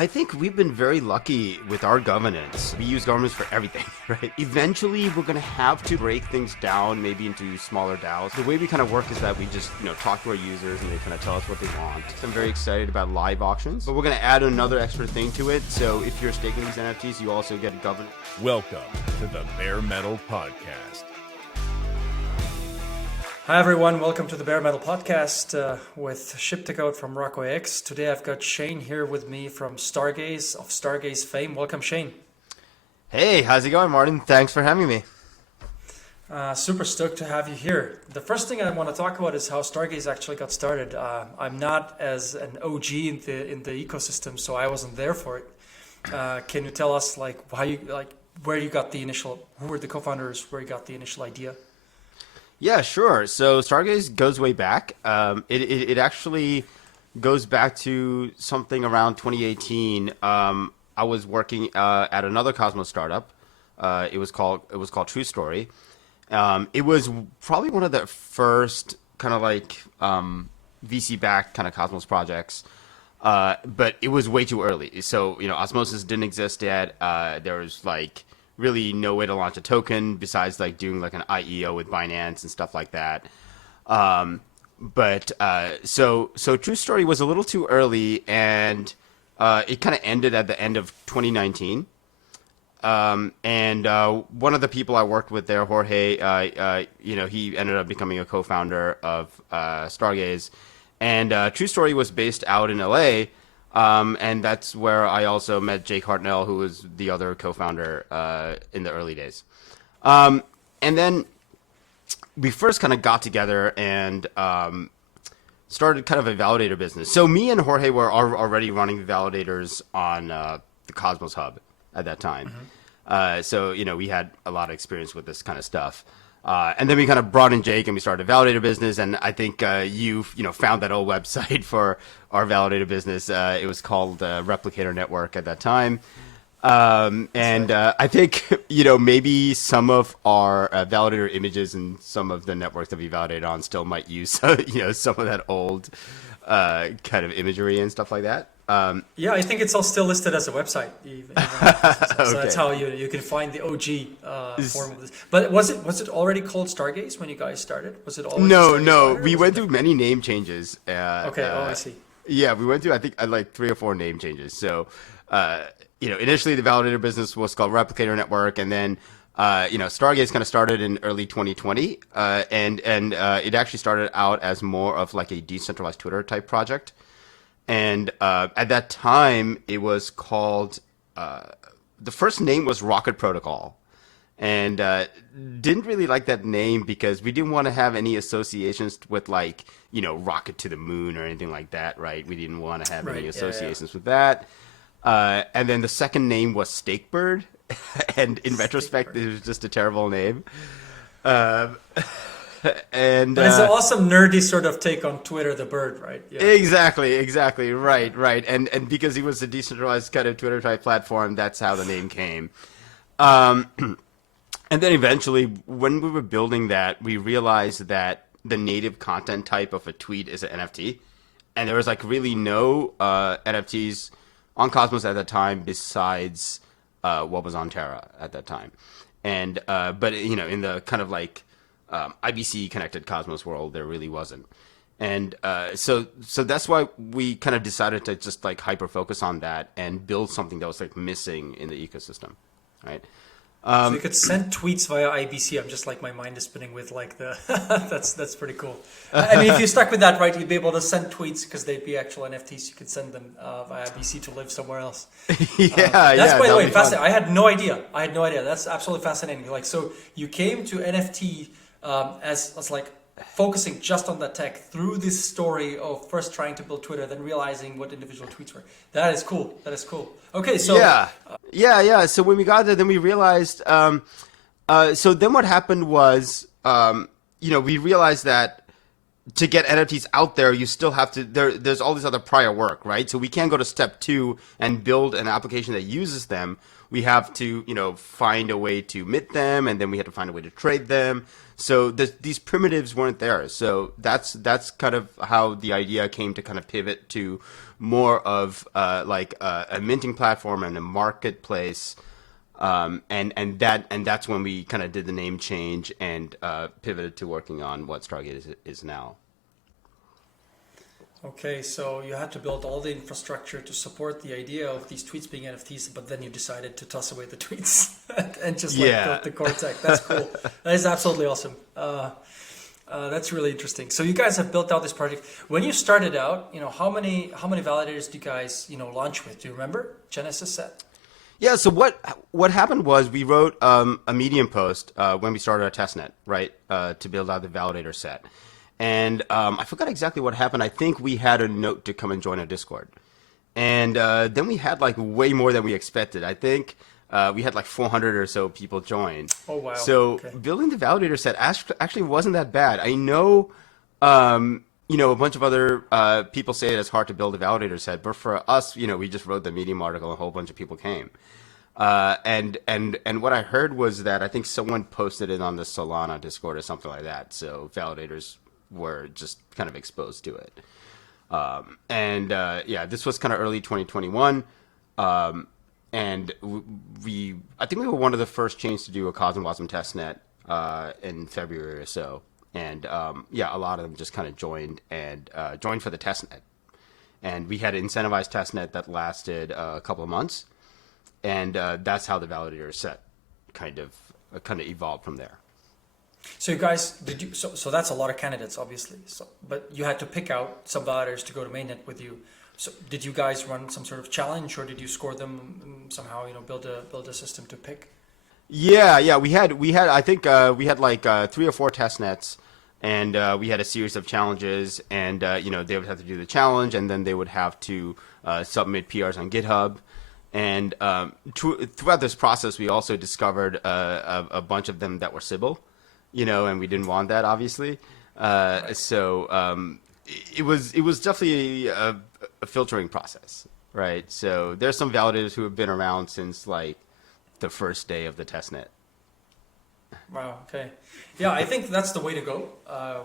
I think we've been very lucky with our governance. We use governance for everything, right? Eventually, we're going to have to break things down, maybe into smaller DAOs. The way we kind of work is that we just, talk to our users and they kind of tell us what they want. So I'm very excited about live auctions, but we're going to add another extra thing to it. So if you're staking these NFTs, you also get governance. Welcome to the Bare Metal Podcast. Hi everyone, welcome to the Bare Metal Podcast with Ship to Code from Rockaway X. Today I've got Shane here with me from Stargaze, of Stargaze fame. Welcome, Shane. Hey, how's it going, Martin? Thanks for having me. Super stoked to have you here. The first thing I want to talk about is how Stargaze actually got started. I'm not as an OG in the ecosystem, so I wasn't there for it. Can you tell us where you got the initial, who were the co-founders, where you got the initial idea? Yeah, sure. So Stargaze goes way back. It actually goes back to something around 2018. I was working at another Cosmos startup. It was called True Story. It was probably one of the first kind of VC-backed kind of Cosmos projects, but it was way too early. So Osmosis didn't exist yet. There was really no way to launch a token besides doing an IEO with Binance and stuff like that. So True Story was a little too early, and it kind of ended at the end of 2019. One of the people I worked with there, Jorge, he ended up becoming a co-founder of Stargaze, and True Story was based out in LA. And that's where I also met Jake Hartnell, who was the other co-founder in the early days. And then we first kind of got together and started kind of a validator business. So me and Jorge were already running validators on the Cosmos Hub at that time. Mm-hmm. We had a lot of experience with this kind of stuff. And then we kind of brought in Jake and we started a validator business. And I think you found that old website for our validator business. It was called Replicator Network at that time. I think, maybe some of our validator images and some of the networks that we validated on still might use, some of that old kind of imagery and stuff like that. Yeah, I think it's all still listed as a website. So Okay. That's how you can find the OG form of this. But was it already called Stargaze when you guys started? Was it always No. We went through many name changes. I see. Yeah, we went through, I think, 3 or 4 name changes. So, initially the validator business was called Replicator Network, and then, Stargaze kind of started in early 2020, and it actually started out as more of a decentralized Twitter type project. And at that time, it was called, the first name was Rocket Protocol. And didn't really like that name because we didn't want to have any associations with rocket to the moon or anything like that, right? We didn't want to have any associations with that. And then the second name was Stakebird. And in retrospect, it was just a terrible name. But it's an awesome nerdy sort of take on Twitter, the bird, right? Yeah. Exactly. Right. And because he was a decentralized kind of Twitter type platform, that's how the name came. And then eventually, when we were building that, we realized that the native content type of a tweet is an NFT. And there was really no NFTs on Cosmos at that time besides what was on Terra at that time. And but in the kind of IBC connected Cosmos world, there really wasn't. And so that's why we kind of decided to just hyper focus on that and build something that was missing in the ecosystem, right? So you could send tweets via IBC. I'm just my mind is spinning with the that's pretty cool. I mean, if you stuck with that, right, you'd be able to send tweets because they'd be actual NFTs. You could send them via IBC to live somewhere else. That's by the way fascinating. I had no idea. That's absolutely fascinating. So you came to NFT as focusing just on the tech through this story of first trying to build Twitter, then realizing what individual tweets were. That is cool. Okay, so yeah. So when we got there, then we realized. So then what happened was, we realized that to get NFTs out there, you still have to. There's all this other prior work, right? So we can't go to step 2 and build an application that uses them. We have to, find a way to mint them, and then we had to find a way to trade them. So these primitives weren't there. So that's kind of how the idea came to kind of pivot to more of a minting platform and a marketplace. And that's when we kind of did the name change and pivoted to working on what Stargaze is now. Okay, so you had to build all the infrastructure to support the idea of these tweets being NFTs, but then you decided to toss away the tweets and just build the core tech. That's cool. That is absolutely awesome. That's really interesting. So you guys have built out this project. When you started out, how many validators do you guys launch with? Do you remember Genesis set? Yeah. So what happened was we wrote a Medium post when we started our testnet, right, to build out the validator set. And I forgot exactly what happened. I think we had a note to come and join our Discord. And then we had way more than we expected. I think we had 400 or so people join. Oh, wow. So building the validator set actually wasn't that bad. I know, a bunch of other people say it's hard to build a validator set. But for us, we just wrote the Medium article and a whole bunch of people came. And what I heard was that I think someone posted it on the Solana Discord or something like that. So validators were just kind of exposed to it. This was kind of early 2021. And I think we were one of the first chains to do a CosmWasm testnet in February or so. And a lot of them just kind of joined for the testnet. And we had an incentivized testnet that lasted a couple of months. And that's how the validator set kind of evolved from there. So you guys, so that's a lot of candidates, obviously. But you had to pick out some validators to go to mainnet with you. So did you guys run some sort of challenge, or did you score them somehow? Build a system to pick. Yeah. We had. I think we had 3 or 4 test nets, and we had a series of challenges. And they would have to do the challenge, and then they would have to submit PRs on GitHub. And throughout this process, we also discovered a bunch of them that were Sybil. And we didn't want that, obviously. Right. So it was definitely a filtering process, right? So there's some validators who have been around since the first day of the testnet. Wow. Okay. Yeah, I think that's the way to go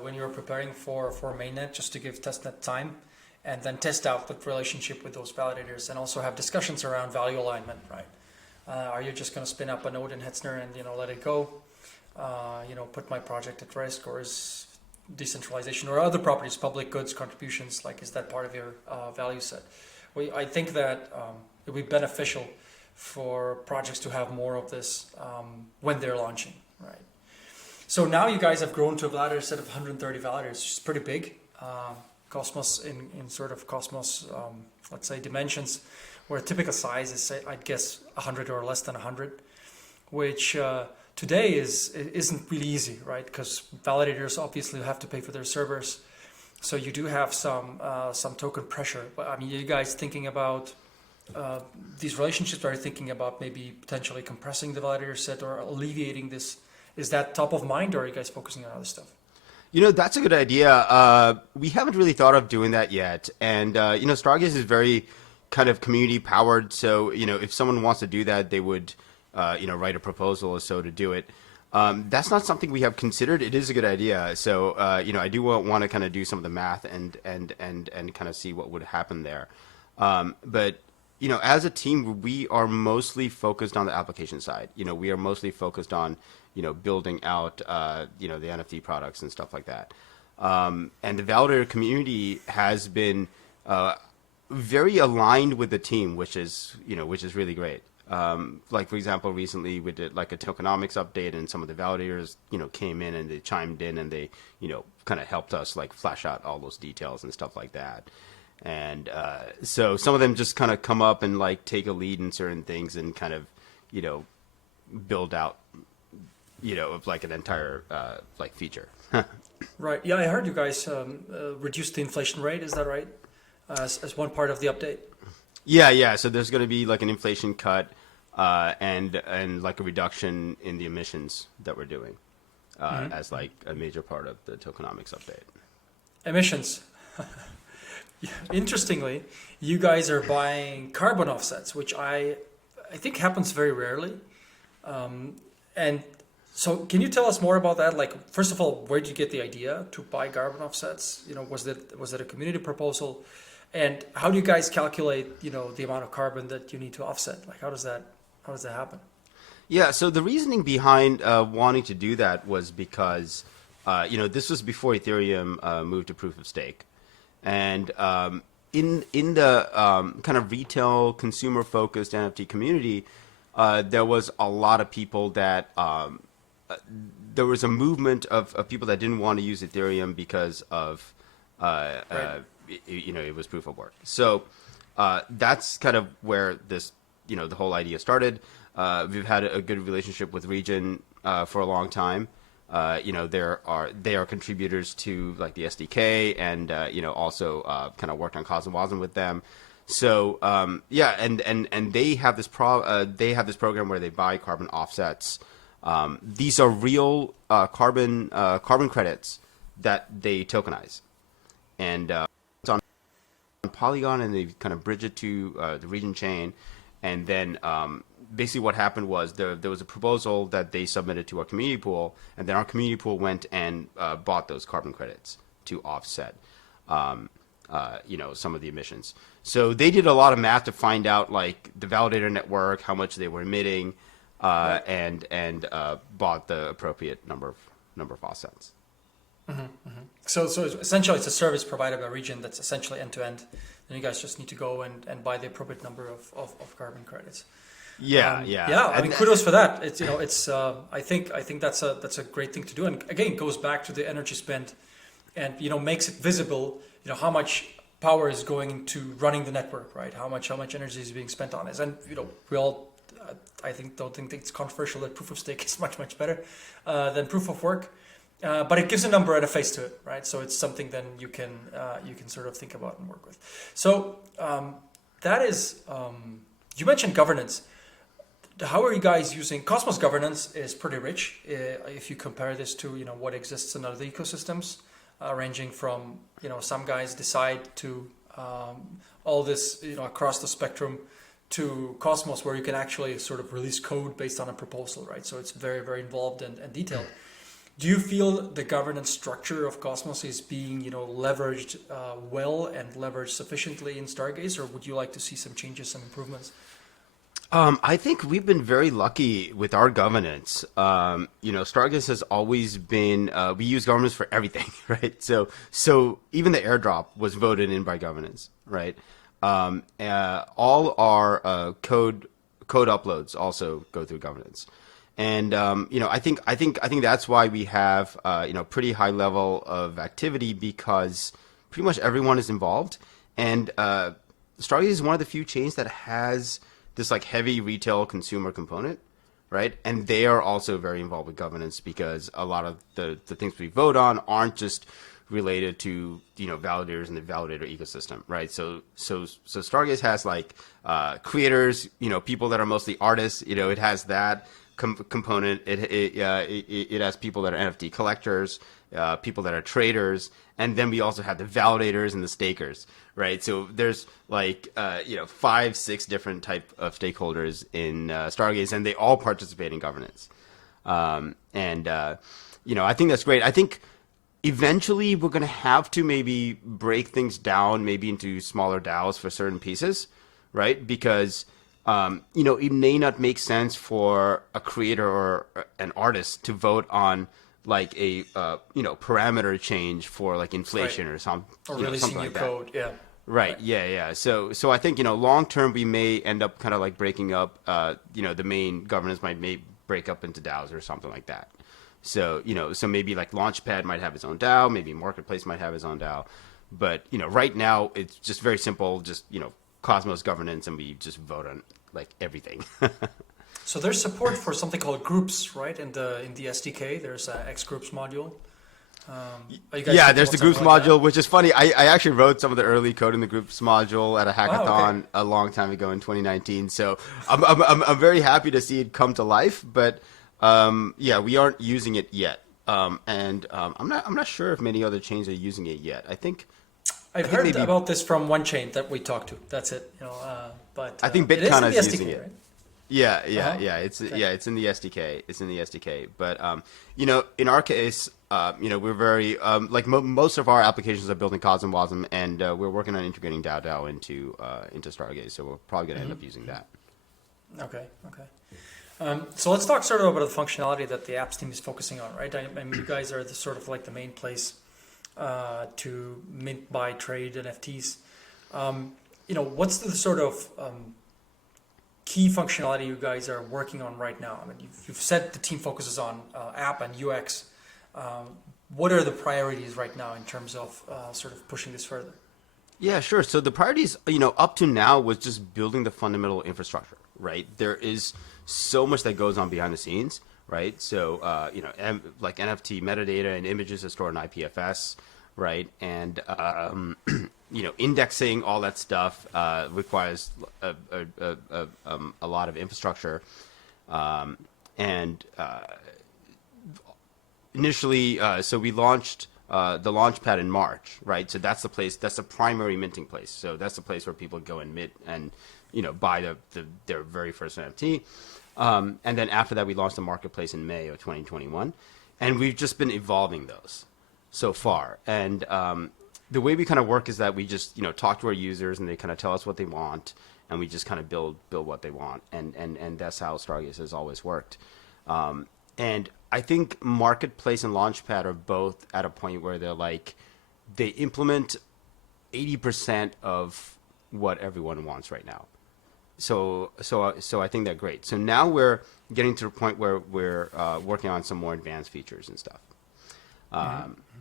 when you're preparing for mainnet, just to give testnet time, and then test out the relationship with those validators, and also have discussions around value alignment, right? Are you just going to spin up a node in Hetzner and let it go? Put my project at risk, or is decentralization or other properties, public goods, contributions, is that part of your value set? I think that it would be beneficial for projects to have more of this when they're launching, right? So now you guys have grown to a validator set of 130 validators, which is pretty big. Cosmos in sort of Cosmos, let's say dimensions, where a typical size is, say, I'd guess 100 or less than 100, which today isn't really easy, right? Because validators obviously have to pay for their servers, so you do have some token pressure. But I mean, are you guys thinking about these relationships? Are you thinking about maybe potentially compressing the validator set or alleviating this? Is that top of mind, or are you guys focusing on other stuff? That's a good idea. We haven't really thought of doing that yet. And, Stargaze is very kind of community powered. So, if someone wants to do that, they would, write a proposal or so to do it. That's not something we have considered. It is a good idea. So, I do want to kind of do some of the math and kind of see what would happen there. But, as a team, we are mostly focused on the application side. We are mostly focused on, building out, the NFT products and stuff like that. And the validator community has been very aligned with the team, which is really great. For example, recently we did a tokenomics update, and some of the validators, came in and they chimed in and they, kind of helped us flash out all those details and stuff like that. And so some of them just kind of come up and take a lead in certain things and kind of, build out, of an entire feature. Right. Yeah, I heard you guys reduced the inflation rate. Is that right? As one part of the update. Yeah. So there's going to be an inflation cut and a reduction in the emissions that we're doing as a major part of the tokenomics update. Emissions. Interestingly, you guys are buying carbon offsets, which I think happens very rarely. And so can you tell us more about that? First of all, where did you get the idea to buy carbon offsets? Was it a community proposal? And how do you guys calculate, the amount of carbon that you need to offset? Like, how does that happen? Yeah, so the reasoning behind wanting to do that was because, this was before Ethereum moved to proof of stake, and in the kind of retail consumer focused NFT community, there was a lot of people that there was a movement of people that didn't want to use Ethereum because of Right. it was proof of work. So that's kind of where this the whole idea started. We've had a good relationship with Region for a long time. They are contributors to like the SDK, and also kind of worked on Cosmosm with them. So and they have this program where they buy carbon offsets. These are real carbon credits that they tokenize, and it's on Polygon, and they kind of bridge it to the Region chain, and then basically what happened was there was a proposal that they submitted to our community pool, and then our community pool went and bought those carbon credits to offset some of the emissions. So they did a lot of math to find out like the validator network, how much they were emitting, and bought the appropriate number of offsets. So essentially, it's a service provided by Region that's essentially end to end. Then you guys just need to go and buy the appropriate number of carbon credits. Yeah. I mean, kudos for that. It's I think that's a great thing to do. And again, it goes back to the energy spent, and makes it visible. How much power is going into running the network, right? How much energy is being spent on this, and we all. I don't think it's controversial that proof of stake is much better than proof of work, but it gives a number and a face to it, right? So it's something then you can sort of think about and work with. So that is you mentioned governance. How are you guys using Cosmos governance? Is pretty rich if you compare this to what exists in other ecosystems, ranging from some guys decide to all this across the spectrum to Cosmos, where you can actually sort of release code based on a proposal, right? So it's very, very involved and detailed. Do you feel the governance structure of Cosmos is being, leveraged well and leveraged sufficiently in Stargaze, or would you like to see some changes, some improvements? I think we've been very lucky with our governance. Stargaze has always been, we use governance for everything, right? So even the airdrop was voted in by governance, right? All our code uploads also go through governance. And I think that's why we have pretty high level of activity, because pretty much everyone is involved. And Stargaze is one of the few chains that has this like heavy retail consumer component, right? And they are also very involved with governance, because a lot of the things we vote on aren't just related to validators and the validator ecosystem, right? So Stargaze has like creators, people that are mostly artists. It has that component. It has people that are NFT collectors, people that are traders, and then we also have the validators and the stakers, right? So there's like 5-6 different type of stakeholders in Stargaze, and they all participate in governance. I think that's great. I think eventually we're going to have to maybe break things down maybe into smaller DAOs for certain pieces, right? Because it may not make sense for a creator or an artist to vote on like a parameter change for like inflation, Right. or something, Or releasing something new like that. code, yeah. Right. Yeah. So I think long term we may end up kind of like breaking up. The main governance may break up into DAOs or something like that. So so maybe like Launchpad might have its own DAO, maybe Marketplace might have its own DAO, but right now it's just very simple. Just Cosmos governance, and we just vote on like everything. So there's support for something called groups, right? In the SDK, there's a X groups module. Are you guys Yeah, thinking there's about the groups something like module, which is funny. I actually wrote some of the early code in the groups module at a hackathon okay. a long time ago in 2019. So I'm very happy to see it come to life. But we aren't using it yet, and I'm not sure if many other chains are using it yet. I've heard about this from one chain that we talked to. That's it. But I think it is in Bitcoin the is SDK, using it. right? Yeah. Uh-huh. It's in the SDK. It's in the SDK. But in our case, we're very most of our applications are built in Cosm Wasm, and we're working on integrating DAO into Stargaze. So we're probably going to end up using that. Okay. So let's talk sort of about the functionality that the apps team is focusing on, right? I mean, you guys are the sort of like the main place to mint, buy, trade NFTs. What's the sort of key functionality you guys are working on right now? I mean, you've said the team focuses on app and UX. What are the priorities right now in terms of sort of pushing this further? Yeah, sure. So the priorities, up to now was just building the fundamental infrastructure, right? There is so much that goes on behind the scenes, right? So, like NFT metadata and images are stored in IPFS, right? And, indexing, all that stuff requires a lot of infrastructure. Initially, so we launched the Launchpad in March, right? So that's the place, that's the primary minting place. So that's the place where people go and mint and, buy their very first NFT. And then after that, we launched the marketplace in May of 2021. And we've just been evolving those so far. And the way we kind of work is that we just, talk to our users and they kind of tell us what they want. And we just kind of build what they want. And that's how Stargaze has always worked. And I think Marketplace and Launchpad are both at a point where they implement 80% of what everyone wants right now. So I think they're great. So now we're getting to the point where we're working on some more advanced features and stuff.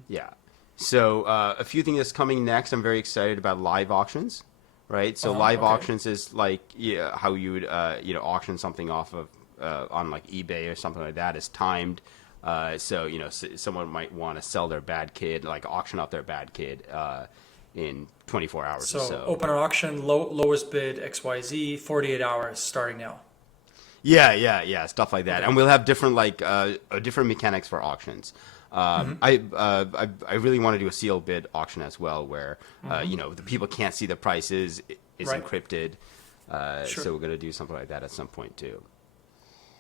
Yeah. So a few things that's coming next. I'm very excited about live auctions, right? So live auctions is how you would auction something off of on like eBay or something like that. Is timed. So someone might want to sell their bad kid, like auction off their bad kid in 24 hours or so. So open an auction, lowest bid XYZ, 48 hours starting now. Yeah, stuff like that. Okay. And we'll have different different mechanics for auctions. I really want to do a sealed bid auction as well, where the people can't see the prices. It's encrypted. Sure. So we're going to do something like that at some point too.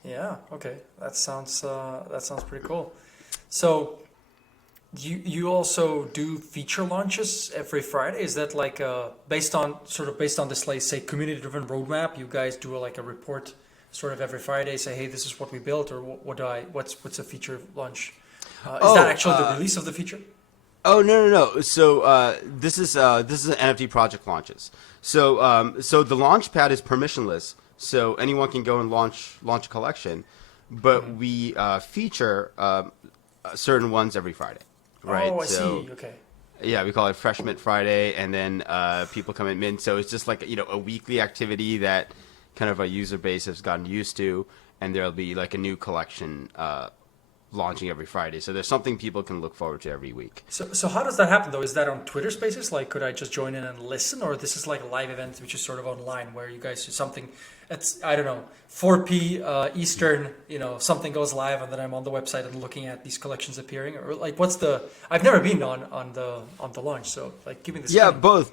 Yeah. Okay. That sounds pretty cool. So, you also do feature launches every Friday? Is that like based on this, like, say, community-driven roadmap? You guys do a report sort of every Friday, say, hey, this is what we built, or what's a feature launch? Is that actually the release of the feature? Oh, no. So this is an NFT project launches. So the Launchpad is permissionless. So anyone can go and launch a collection, but we feature certain ones every Friday, right? Oh, I see. Okay. Yeah, we call it Fresh Mint Friday, and then people come and mint. So it's just like a weekly activity that kind of a user base has gotten used to, and there'll be like a new collection launching every Friday. So there's something people can look forward to every week. So how does that happen though? Is that on Twitter Spaces? Like, could I just join in and listen, or this is like a live event which is sort of online where you guys do something? It's, I don't know, 4 p.m. Eastern. Something goes live, and then I'm on the website and looking at these collections appearing. Or like, what's the? I've never been on the launch, so like, give me this. Yeah, both.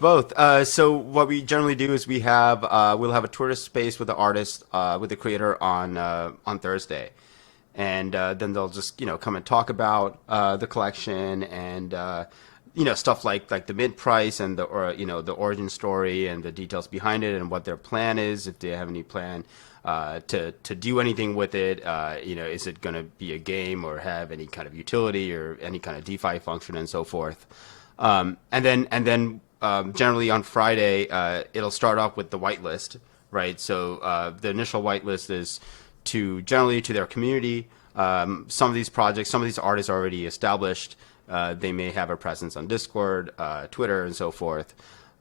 So what we generally do is we'll have a Twitter Space with the artist, with the creator on Thursday. And then they'll just come and talk about the collection and stuff like the mint price and the origin story and the details behind it and what their plan is, if they have any plan to do anything with it. Is it going to be a game or have any kind of utility or any kind of DeFi function and so forth. And then generally on Friday it'll start off with the whitelist, right? So the initial whitelist is generally to their community. Some of these projects, some of these artists are already established. They may have a presence on Discord, Twitter, and so forth.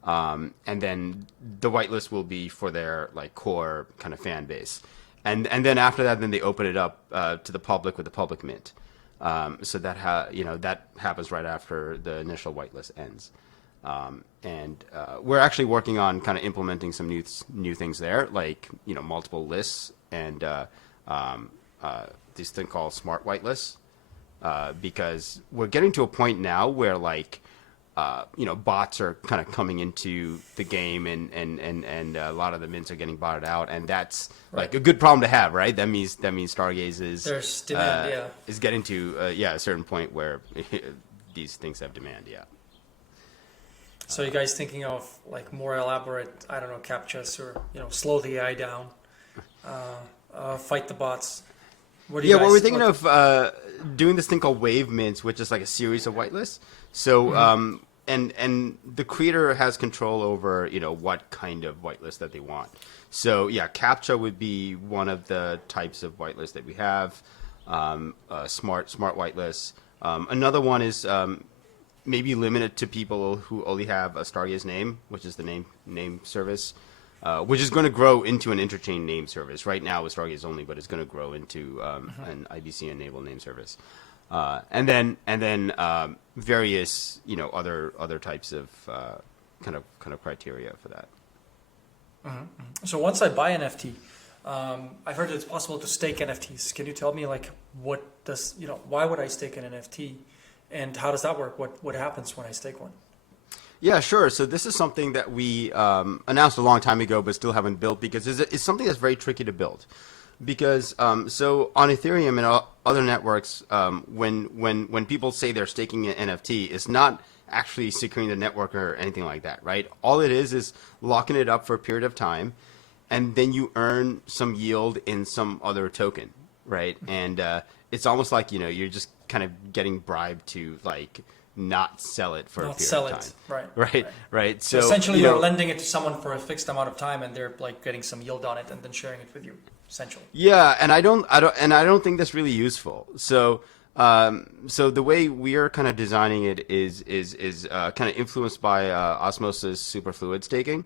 And then the whitelist will be for their core kind of fan base. And then after that, then they open it up to the public with the public mint. So that that happens right after the initial whitelist ends. And we're actually working on kind of implementing some new things there, like multiple lists and this thing called smart whitelists, because we're getting to a point now where bots are kind of coming into the game, and a lot of the mints are getting botted out, and that's like a good problem to have, right? That means Stargaze is There's demand, is getting to a certain point where these things have demand, So you guys thinking of like more elaborate, I don't know, captchas or slow the AI down, fight the bots? What do you guys, well, we're thinking of doing this thing called wave mints, which is like a series of whitelists. So and the creator has control over what kind of whitelist that they want. So captcha would be one of the types of whitelists that we have. Smart whitelists. Another one is maybe limited to people who only have a Stargaze name, which is the name service, which is going to grow into an interchain name service. Right now it's Stargaze only, but it's going to grow into an IBC enabled name service. And then various other types of kind of criteria for that. So once I buy an NFT, I've heard it's possible to stake NFTs. Can you tell me like why would I stake an NFT, and how does that work? What happens when I stake one? Yeah, sure. So this is something that we announced a long time ago, but still haven't built because it's something that's very tricky to build. Because so on Ethereum and other networks, when people say they're staking an NFT, it's not actually securing the network or anything like that, right? All it is locking it up for a period of time, and then you earn some yield in some other token, right? And it's almost like you're just kind of getting bribed to like not sell it for a period of time. Right. So essentially, you're lending it to someone for a fixed amount of time, and they're like getting some yield on it, and then sharing it with you. Essentially. Yeah, and I don't think that's really useful. So the way we are kind of designing it is kind of influenced by Osmosis Superfluid staking,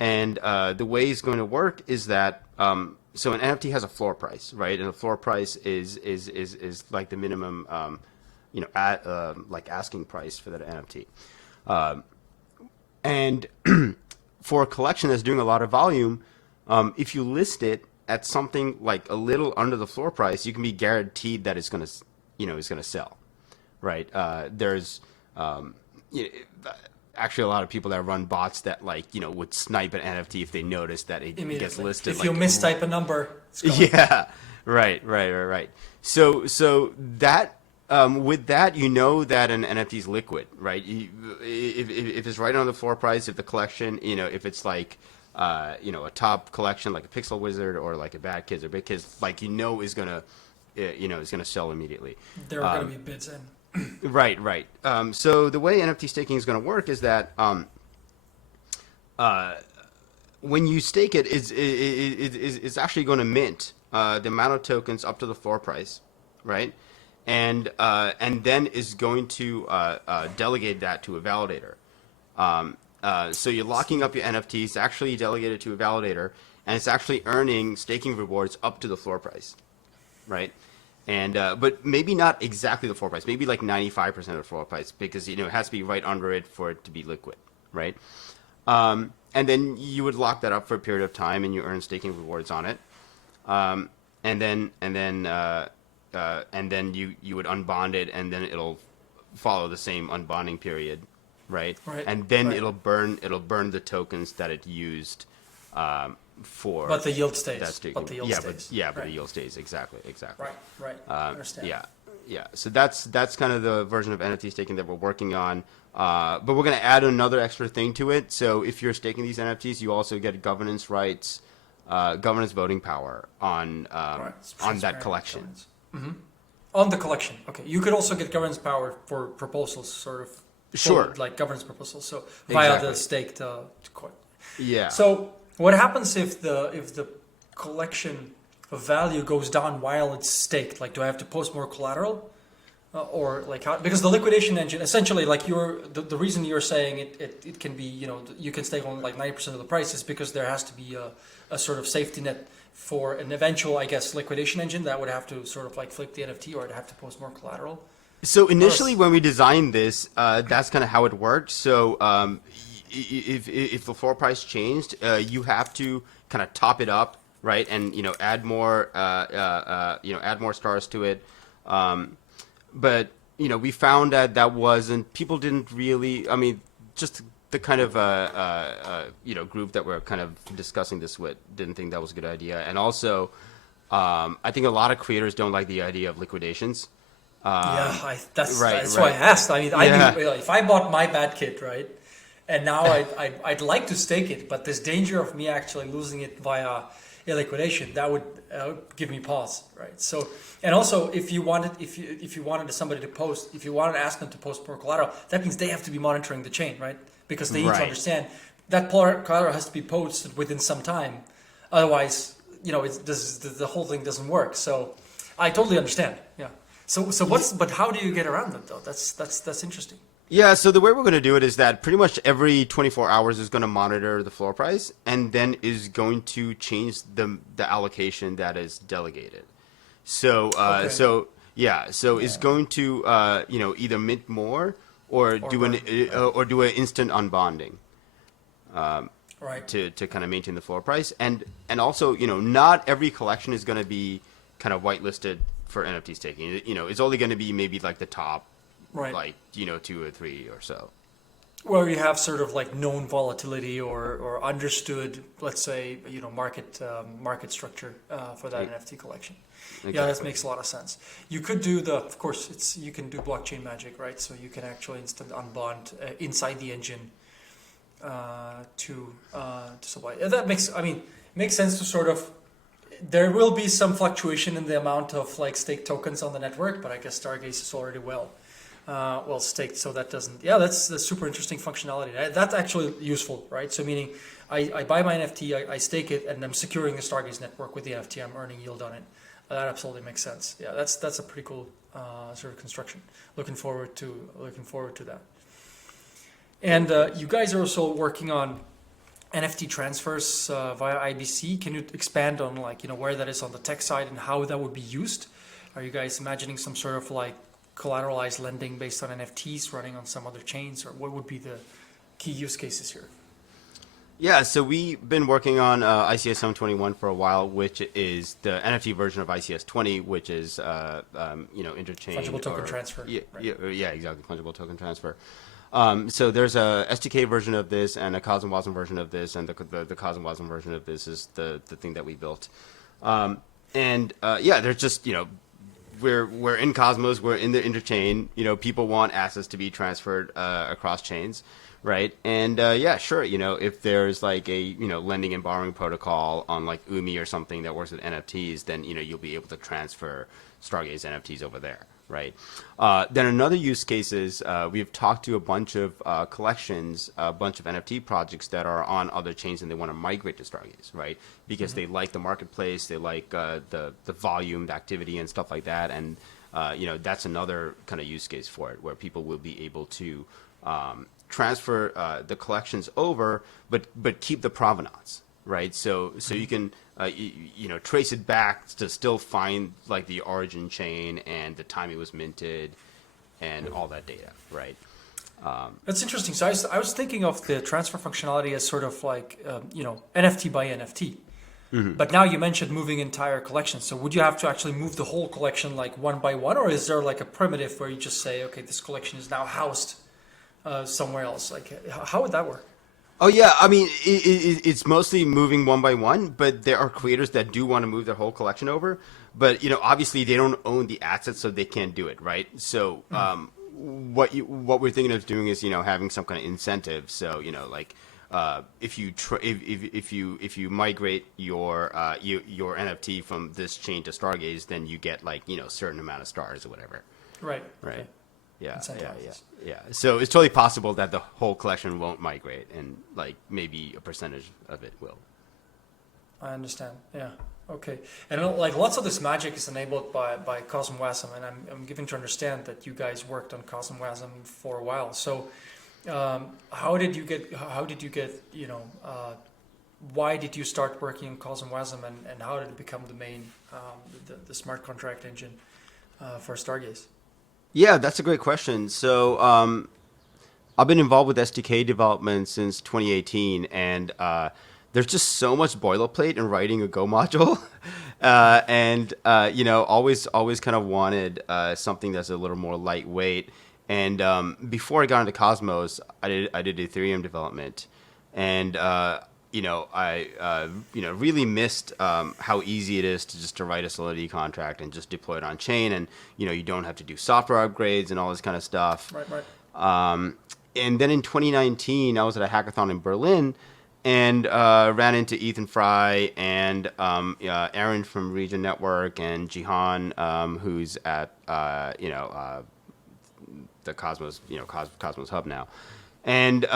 and the way it's going to work is that so an NFT has a floor price, right? And the floor price is like the minimum like asking price for that NFT, and for a collection that's doing a lot of volume, if you list it at something like a little under the floor price, you can be guaranteed that it's going to sell, right? There's actually a lot of people that run bots that would snipe an NFT if they notice that it gets listed. If you mistype a number, it's gone. Yeah, right. So that with that, that an NFT is liquid, right? If it's right on the floor price, if the collection, if it's like a top collection like a Pixel Wizard or like a Bad Kids or Big Kids, is gonna sell immediately. There are gonna be bids in. Right. So the way NFT staking is going to work is that when you stake it, it's actually going to mint the amount of tokens up to the floor price, right? And then is going to delegate that to a validator. So you're locking up your NFTs, actually delegated to a validator, and it's actually earning staking rewards up to the floor price, right? And but maybe not exactly the floor price, maybe like 95% of the floor price, because it has to be right under it for it to be liquid, right? And then you would lock that up for a period of time, and you earn staking rewards on it. And then you would unbond it, and then it'll follow the same unbonding period. Right, and then it'll burn the tokens that it used for. But the yield stays. But the yield yield stays exactly. Right. I understand. Yeah. So that's kind of the version of NFT staking that we're working on. But we're going to add another extra thing to it. So if you're staking these NFTs, you also get governance rights, governance voting power on that collection. Mm-hmm. On the collection, okay. You could also get governance power for proposals, sort of. Sure. Like governance proposals, so via the staked coin. Yeah. So what happens if the collection of value goes down while it's staked? Like, do I have to post more collateral, or like how? Because the liquidation engine, essentially, like the reason you're saying it can be you can stake on like 90% of the price is because there has to be a sort of safety net for an eventual, I guess, liquidation engine that would have to sort of like flip the NFT or it'd have to post more collateral. So initially, when we designed this, that's kind of how it worked. So if the floor price changed, you have to kind of top it up, right, and add more, add more stars to it. But we found that wasn't, people didn't really, I mean, just the kind of group that we're kind of discussing this with didn't think that was a good idea, and also I think a lot of creators don't like the idea of liquidations. That's why I asked. I mean, Yeah. if I bought my bad kit, right, and now I'd like to stake it, but there's danger of me actually losing it via a liquidation. That would give me pause, right? So, and also if you wanted somebody to post, if you wanted to ask them to post more collateral, that means they have to be monitoring the chain, right? Because they need to understand that collateral has to be posted within some time, otherwise, the whole thing doesn't work. So, I totally understand. Yeah. So but how do you get around that though? That's interesting. Yeah, so the way we're going to do it is that pretty much every 24 hours is going to monitor the floor price and then is going to change the allocation that is delegated. So is going to either mint more or do an instant unbonding. Right. To kind of maintain the floor price, and also not every collection is going to be kind of whitelisted for NFT staking. It's only going to be maybe like the top, like 2 or 3 or so. Where you have sort of like known volatility or understood, let's say market structure for that NFT collection. Exactly. Yeah, that makes a lot of sense. You could do you can do blockchain magic, right? So you can actually instant unbond inside the engine. To supply. That makes sense to sort of. There will be some fluctuation in the amount of like stake tokens on the network, but I guess Stargaze is already well staked, so that doesn't. Yeah, that's super interesting functionality. That's actually useful, right? So meaning, I buy my NFT, I stake it, and I'm securing the Stargaze network with the NFT. I'm earning yield on it. That absolutely makes sense. Yeah, that's a pretty cool sort of construction. Looking forward to that. And you guys are also working on NFT transfers via IBC. Can you expand on where that is on the tech side and how that would be used? Are you guys imagining some sort of like collateralized lending based on NFTs running on some other chains, or what would be the key use cases here? Yeah, so we've been working on ICS 721 for a while, which is the NFT version of ICS 20, which is interchain fungible token transfer. Yeah, exactly, fungible token transfer. So there's a SDK version of this and a CosmWasm version of this, and the CosmWasm version of this is the thing that we built. There's just we're in Cosmos, we're in the interchain. People want assets to be transferred across chains, right? And if there's like a lending and borrowing protocol on like Umi or something that works with NFTs, then you'll be able to transfer Stargaze NFTs over there. Right. Then another use case is we've talked to a bunch of collections, a bunch of NFT projects that are on other chains and they want to migrate to Stargaze, right? Because they like the marketplace, they like the volume, the activity, and stuff like that. And that's another kind of use case for it, where people will be able to transfer the collections over, but keep the provenance, right? So you can trace it back to still find like the origin chain and the time it was minted and all that data, right? That's interesting. So I was thinking of the transfer functionality as sort of like NFT by NFT. Mm-hmm. But now you mentioned moving entire collections. So would you have to actually move the whole collection like one by one, or is there like a primitive where you just say, okay, this collection is now housed somewhere else? Like, how would that work? Oh yeah, I mean it's mostly moving one by one, but there are creators that do want to move their whole collection over. But obviously they don't own the assets, so they can't do it, right? So what we're thinking of doing is having some kind of incentive. So if you migrate your NFT from this chain to Stargaze, then you get like certain amount of stars or whatever. Right. Okay. Yeah. So it's totally possible that the whole collection won't migrate, and like maybe a percentage of it will. I understand. Yeah. Okay. And like lots of this magic is enabled by CosmWasm, and I'm given to understand that you guys worked on CosmWasm for a while. So how did you get why did you start working on CosmWasm, and how did it become the main the smart contract engine for Stargaze? Yeah, that's a great question. So I've been involved with SDK development since 2018, and there's just so much boilerplate in writing a Go module. and always kind of wanted something that's a little more lightweight. And before I got into Cosmos, I did Ethereum development, and I really missed how easy it is to write a Solidity contract and just deploy it on chain, and you don't have to do software upgrades and all this kind of stuff. Right. And then in 2019, I was at a hackathon in Berlin, and ran into Ethan Fry and Aaron from Region Network and Jihan, who's at the Cosmos Cosmos Hub now. And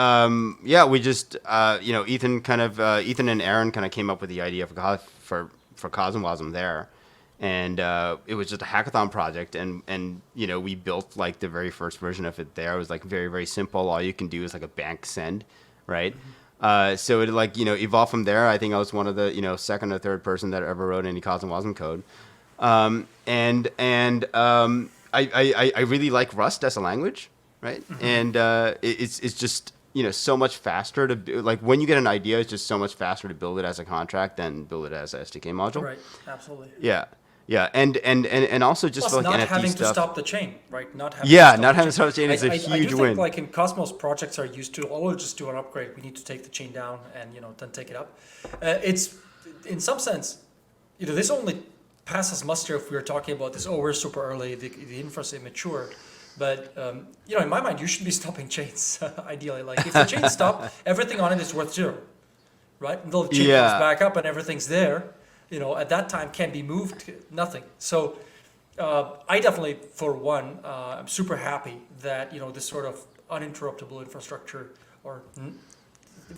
we just Ethan and Aaron kind of came up with the idea for Cosmosm there, and it was just a hackathon project, and we built like the very first version of it there. It was like very, very simple. All you can do is like a bank send, right? So it evolved from there. I think I was one of the second or third person that ever wrote any Cosmosm code, I really like Rust as a language, right? Mm-hmm. And it's just so much faster to like when you get an idea, it's just so much faster to build it as a contract than build it as a SDK module. Right, absolutely. Yeah, and also just plus, for like not NFT having stuff. To stop the chain, right? Not having to stop the chain is a huge I do win. think, like in Cosmos, projects are used to, oh, we'll just do an upgrade. We need to take the chain down and then take it up. It's in some sense, this only passes muster if we were talking about this. Oh, we're super early. The infra is immature. But in my mind, you should be stopping chains ideally. Like if the chain stop, everything on it is worth zero, right? Until the chain goes back up and everything's there. At that time can be moved, nothing. So I definitely, for one, I'm super happy that, this sort of uninterruptible infrastructure or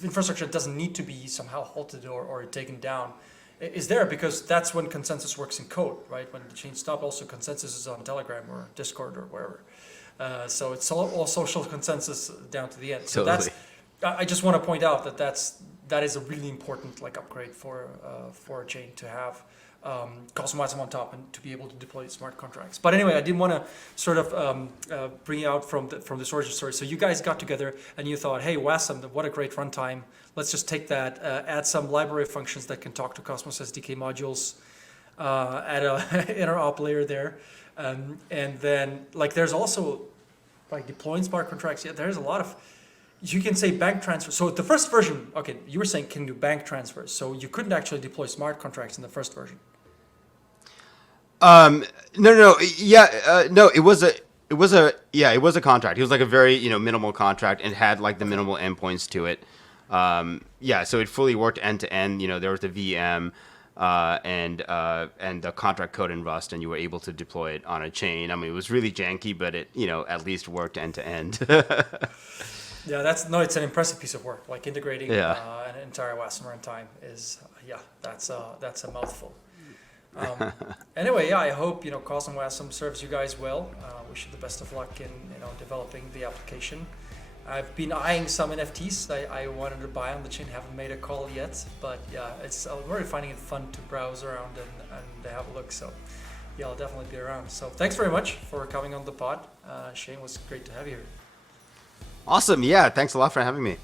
infrastructure doesn't need to be somehow halted or taken down is there, because that's when consensus works in code, right? When the chain stops, also consensus is on Telegram or Discord or wherever. So it's all social consensus down to the end. So totally. I just want to point out that is a really important upgrade for a chain to have Cosmosm on top and to be able to deploy smart contracts. But anyway, I didn't want to sort of bring you out from the origin story. So you guys got together and you thought, hey, WASM, what a great runtime. Let's just take that, add some library functions that can talk to Cosmos SDK modules, add a inner op layer there, and then there's also deploying smart contracts. Yeah, there's a lot of. You can say bank transfer. So the first version, okay, you were saying can do bank transfers. So you couldn't actually deploy smart contracts in the first version. No. Yeah, no. It was a contract. It was like a very minimal contract and had like the minimal endpoints to it. So it fully worked end to end. There was the VM and the contract code in Rust, and you were able to deploy it on a chain. I mean, it was really janky, but it at least worked end to end. Yeah, it's an impressive piece of work. Like integrating an entire WASM runtime is that's a mouthful. Anyway, I hope Cosmos WASM serves you guys well. Wish you the best of luck in developing the application. I've been eyeing some NFTs I wanted to buy on the chain. Haven't made a call yet, but I'm really finding it fun to browse around and have a look. So I'll definitely be around. So thanks very much for coming on the pod. Shane, was great to have you here. Awesome. Yeah. Thanks a lot for having me.